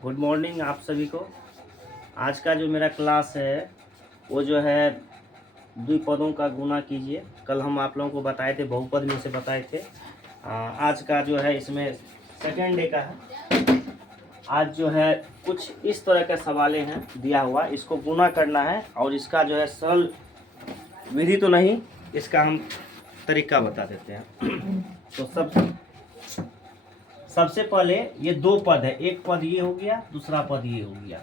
Good morning आप सभी को। आज का जो मेरा क्लास है वो जो है द्विपदों का गुना कीजिए। कल हम आप लोगों को बताए थे, बहुपद में से बताए थे। आज का जो है इसमें सेकेंड डे का है। आज जो है कुछ इस तरह के सवालें हैं दिया हुआ, इसको गुना करना है और इसका जो है सरल विधि तो नहीं, इसका हम तरीका बता देते हैं। तो सबसे पहले ये दो पद है, एक पद ये हो गया, दूसरा पद ये हो गया,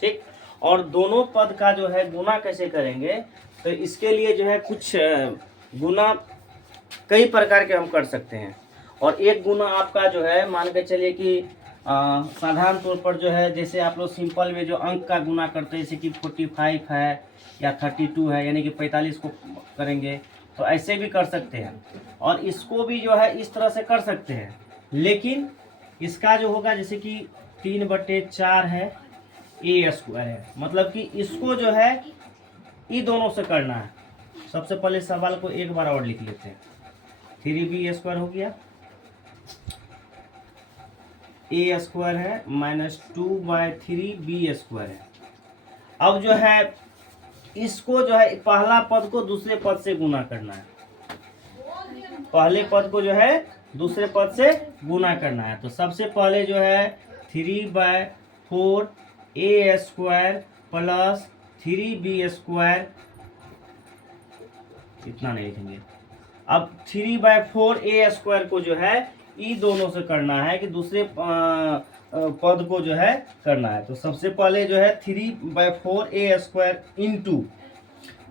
ठीक। और दोनों पद का जो है गुना कैसे करेंगे, तो इसके लिए जो है कुछ गुना कई प्रकार के हम कर सकते हैं। और एक गुना आपका जो है मान के चलिए कि साधारण तौर पर जो है, जैसे आप लोग सिंपल में जो अंक का गुना करते हैं, जैसे कि 45 है या 32 है, यानी कि 45 को करेंगे तो ऐसे भी कर सकते हैं। और इसको भी जो है इस तरह से कर सकते हैं, लेकिन इसका जो होगा जैसे कि 3/4 है, ए स्क्वायर है, मतलब कि इसको जो है ये दोनों से करना है। सबसे पहले सवाल को एक बार और लिख लेते हैं। 3b² हो गया, ए स्क्वायर है -2/3b² है। अब जो है इसको जो है पहला पद को दूसरे पद से गुना करना है, पहले पद को जो है दूसरे पद से गुना करना है। तो सबसे पहले जो है 3/4 ए स्क्वायर प्लस 3b², इतना नहीं लिखेंगे। अब 3/4 ए स्क्वायर को जो है ई दोनों से करना है कि दूसरे पद को जो है करना है। तो सबसे पहले जो है 3/4 ए स्क्वायर इंटू,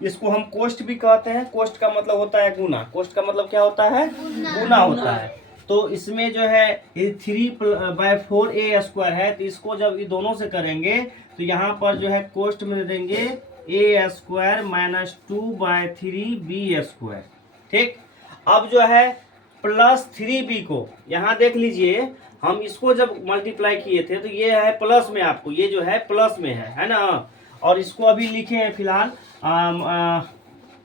इसको हम कोष्ट भी कहते हैं। कोष्ट का मतलब होता है गुना। कोष्ट का मतलब क्या होता है? गुना होता है। तो इसमें जो है 3/4 ए स्क्वायर है, तो इसको जब ये दोनों से करेंगे तो यहाँ पर जो है कोष्ट में दे देंगे ए स्क्वायर -2/3b², ठीक। अब जो है प्लस 3b को यहाँ देख लीजिए, हम इसको जब मल्टीप्लाई किए थे तो ये है प्लस में, आपको ये जो है प्लस में है ना। और इसको अभी लिखे हैं फिलहाल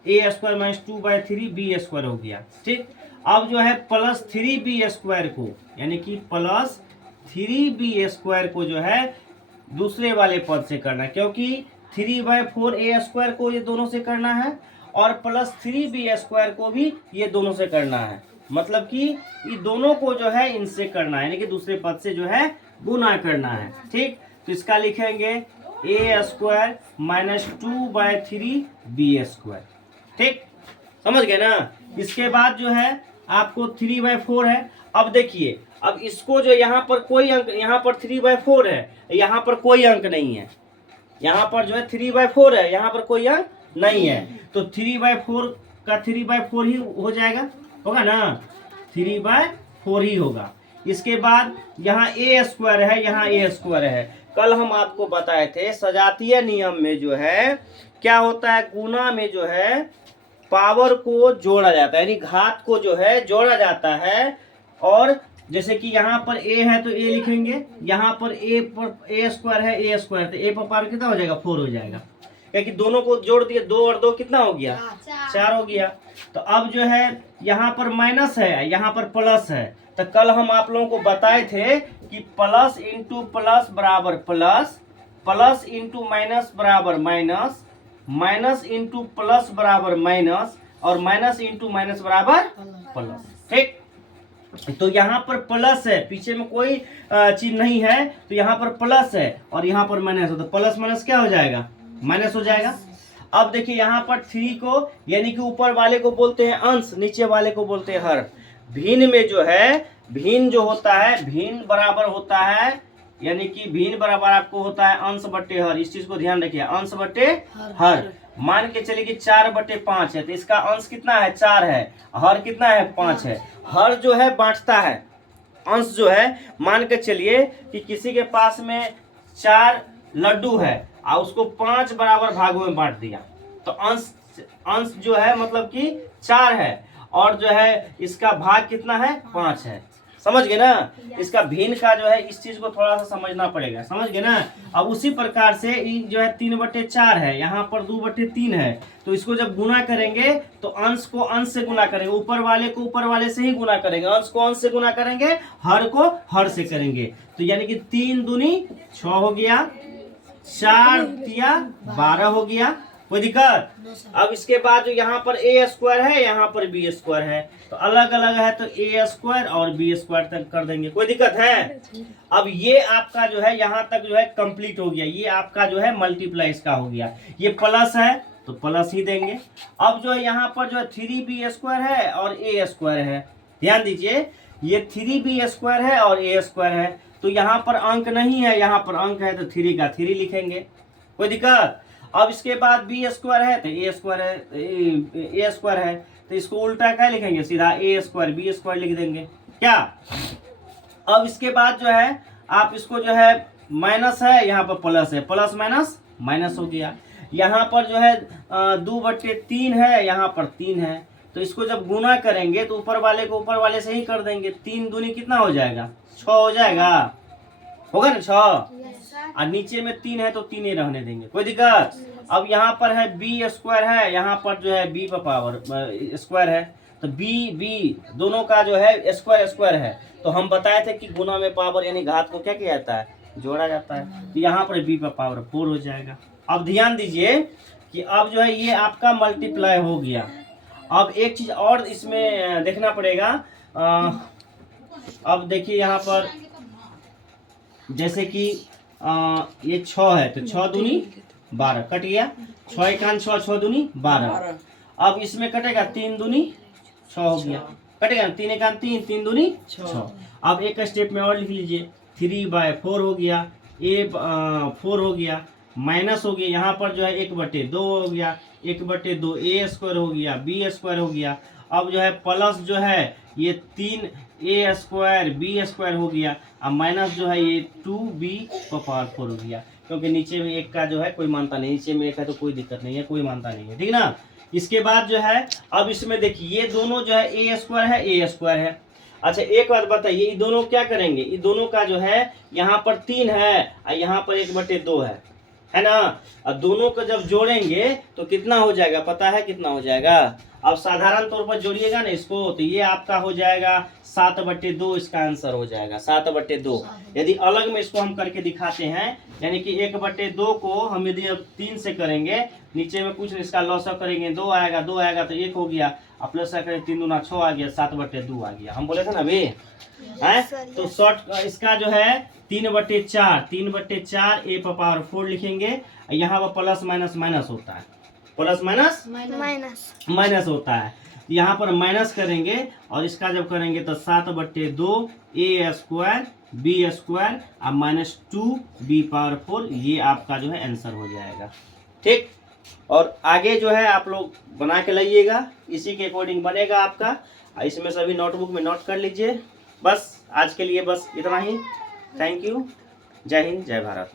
ए स्क्वायर -2/3b² हो गया, ठीक। अब जो है प्लस 3b² को, यानी कि प्लस 3b² को जो है दूसरे वाले पद से करना है, क्योंकि 3/4 ए² को ये दोनों से करना है और प्लस 3b² को भी ये दोनों से करना है। मतलब कि ये दोनों को जो है इनसे करना है, यानी कि दूसरे पद से जो है गुना करना है, ठीक। तो इसका लिखेंगे ए स्क्वायर -2/3b², ठीक। समझ गए ना। इसके बाद जो है आपको 3/4 है। अब देखिए, अब इसको जो यहाँ पर कोई अंक, यहाँ पर 3/4 है, यहाँ पर कोई अंक नहीं है, यहाँ पर जो है 3/4 है, यहाँ पर कोई अंक नहीं है। तो 3/4 का 3/4 ही हो जाएगा, होगा ना, 3/4 ही होगा। इसके बाद यहाँ ए स्क्वायर है, यहाँ ए स्क्वायर है। कल हम आपको बताए थे सजातीय नियम में जो है क्या होता है, गुना में जो है पावर को जोड़ा जाता है, यानी घात को जो है जोड़ा जाता है। और जैसे कि यहाँ पर a है तो a लिखेंगे, यहाँ पर a स्क्वायर है, a स्क्वायर, तो a पर पावर कितना हो जाएगा? 4 हो जाएगा, क्योंकि दोनों को जोड़ दिए, 2 और 2 कितना हो गया? 4 हो गया। तो अब जो है यहाँ पर माइनस है, यहाँ पर प्लस है। तो कल हम आप लोगों को बताए थे कि प्लस इंटू प्लस बराबर प्लस, प्लस इंटू माइनस बराबर माइनस, माइनस इंटू प्लस बराबर माइनस, और माइनस इंटू माइनस बराबर प्लस, ठीक। तो यहाँ पर प्लस है, पीछे में कोई चीज नहीं है, तो यहाँ पर प्लस है और यहाँ पर माइनस है, तो प्लस माइनस क्या हो जाएगा? माइनस हो जाएगा। अब देखिए यहाँ पर 3 को, यानी कि ऊपर वाले को बोलते हैं अंश, नीचे वाले को बोलते हैं हर। भिन्न में जो है, भिन्न जो होता है, भिन्न बराबर होता है, यानी कि भिन्न बराबर आपको होता है अंश बटे हर। इस चीज को ध्यान रखिए, अंश बटे हर। मान के चलिए कि 4/5 है, तो इसका अंश कितना है? 4 है, हर कितना है? 5 है। हर जो है बांटता है, अंश जो है, मान के चलिए कि किसी के पास में 4 लड्डू है और उसको 5 बराबर भागों में बांट दिया, तो अंश जो है मतलब कि 4 है, और जो है इसका भाग कितना है? 5 है। समझ गए ना। इसका भिन्न का जो है इस चीज को थोड़ा सा समझना पड़ेगा, समझ गए ना। अब उसी प्रकार से जो है 3/4 है, यहाँ पर 2/3 है, तो इसको जब गुना करेंगे तो अंश को अंश से गुना करेंगे, ऊपर वाले को ऊपर वाले से ही गुना करेंगे, अंश को अंश से गुना करेंगे, हर को हर से करेंगे। तो यानी कि 3 दूनी 6 हो गया, 4 तिया 12 हो गया, कोई दिक्कत। अब इसके बाद जो यहाँ पर a स्क्वायर है, यहाँ पर b स्क्वायर है, तो अलग अलग है, तो a स्क्वायर और b स्क्वायर तक कर देंगे, कोई दिक्कत है। अब ये आपका जो है यहाँ तक जो है कंप्लीट हो गया, ये आपका जो है मल्टीप्लाई इसका हो गया। ये प्लस है तो प्लस ही देंगे। अब जो है यहाँ पर जो है 3b स्क्वायर है और a स्क्वायर है, ध्यान दीजिए, ये 3b स्क्वायर है और a स्क्वायर है, तो यहाँ पर अंक नहीं है, यहाँ पर अंक है, तो 3 का 3 लिखेंगे, कोई दिक्कत। अब इसके बाद b स्क्वायर है तो a स्क्वायर है, a स्क्वायर है, तो इसको उल्टा क्या लिखेंगे, सीधा a स्क्वायर b स्क्वायर लिख देंगे क्या। अब इसके बाद जो है आप इसको जो है माइनस है, यहाँ पर प्लस है, प्लस माइनस माइनस हो गया। यहाँ पर जो है 2/3 है, यहाँ पर 3 है, तो इसको जब गुना करेंगे तो ऊपर वाले को ऊपर वाले से ही कर देंगे। 3 दूनी कितना हो जाएगा, 6 हो जाएगा, होगा ना 6, और नीचे में 3 है तो 3 ही रहने देंगे, कोई दिक्कत। अब यहाँ पर है b स्क्वायर है, यहाँ पर जो है b का पावर स्क्वायर है, तो b दोनों का जो है स्क्वायर स्क्वायर है, तो हम बताए थे कि गुना में पावर यानी घात को क्या किया जाता है, जोड़ा जाता है, तो यहाँ पर b का पावर 4 हो जाएगा। अब ध्यान दीजिए कि अब जो है ये आपका मल्टीप्लाई हो गया। अब एक चीज और इसमें देखना पड़ेगा, अब देखिए यहाँ पर जैसे कि ये 6 है, तो 6 दूनी 12 कट गया, 6 एकान 6, 6 दूनी 12। अब इसमें कटेगा 3 दूनी 6 हो गया, कटेगा 3 एकान 3, 3 दूनी 6। अब एक स्टेप में और लिख लीजिए, 3/4 हो गया, 4 हो गया, माइनस हो गया, यहाँ पर जो है 1/2 हो गया, 1/2 a स्क्वायर हो गया, b स्क्वायर हो गया। अब जो है प्लस जो है ये 3a स्क्वायर b स्क्वायर हो गया, अब माइनस जो है ये 2b का पावर 4 हो गया, क्योंकि नीचे में एक का जो है कोई मानता नहीं, नीचे में एक है तो कोई दिक्कत नहीं है, कोई मानता नहीं है, ठीक ना। इसके बाद जो है अब इसमें देखिए ये दोनों जो है a स्क्वायर है, a स्क्वायर है। अच्छा एक बात बताइए, ये दोनों क्या करेंगे, ये दोनों का जो है यहाँ पर 3 है और यहाँ पर 1/2 है ना। अब दोनों को जब जोड़ेंगे तो कितना हो जाएगा, पता है कितना हो जाएगा। अब साधारण तौर पर जोड़िएगा ना इसको, तो ये आपका हो जाएगा 7/2, इसका आंसर हो जाएगा 7/2। यदि अलग में इसको हम करके दिखाते हैं, यानी कि 1/2 को हम यदि अब 3 से करेंगे, नीचे में कुछ इसका लॉसअप करेंगे, 2 आएगा तो 1 हो गया, अब प्लस करें 3 दूना 6 आ गया, 7/2 आ गया। हम बोले थे ना अभी है, तो शॉर्ट इसका जो है 3/4 a पर पावर 4 लिखेंगे, यहाँ पर प्लस माइनस माइनस होता है, प्लस माइनस माइनस होता है, यहाँ पर माइनस करेंगे और इसका जब करेंगे तो 7/2 a स्क्वायर b स्क्वायर और -2b पावर 4, ये आपका जो है आंसर हो जाएगा, ठीक। और आगे जो है आप लोग बना के लाइएगा, इसी के अकॉर्डिंग बनेगा आपका, इसमें सभी नोटबुक में नोट कर लीजिए। बस आज के लिए बस इतना ही, थैंक यू, जय हिंद जय भारत।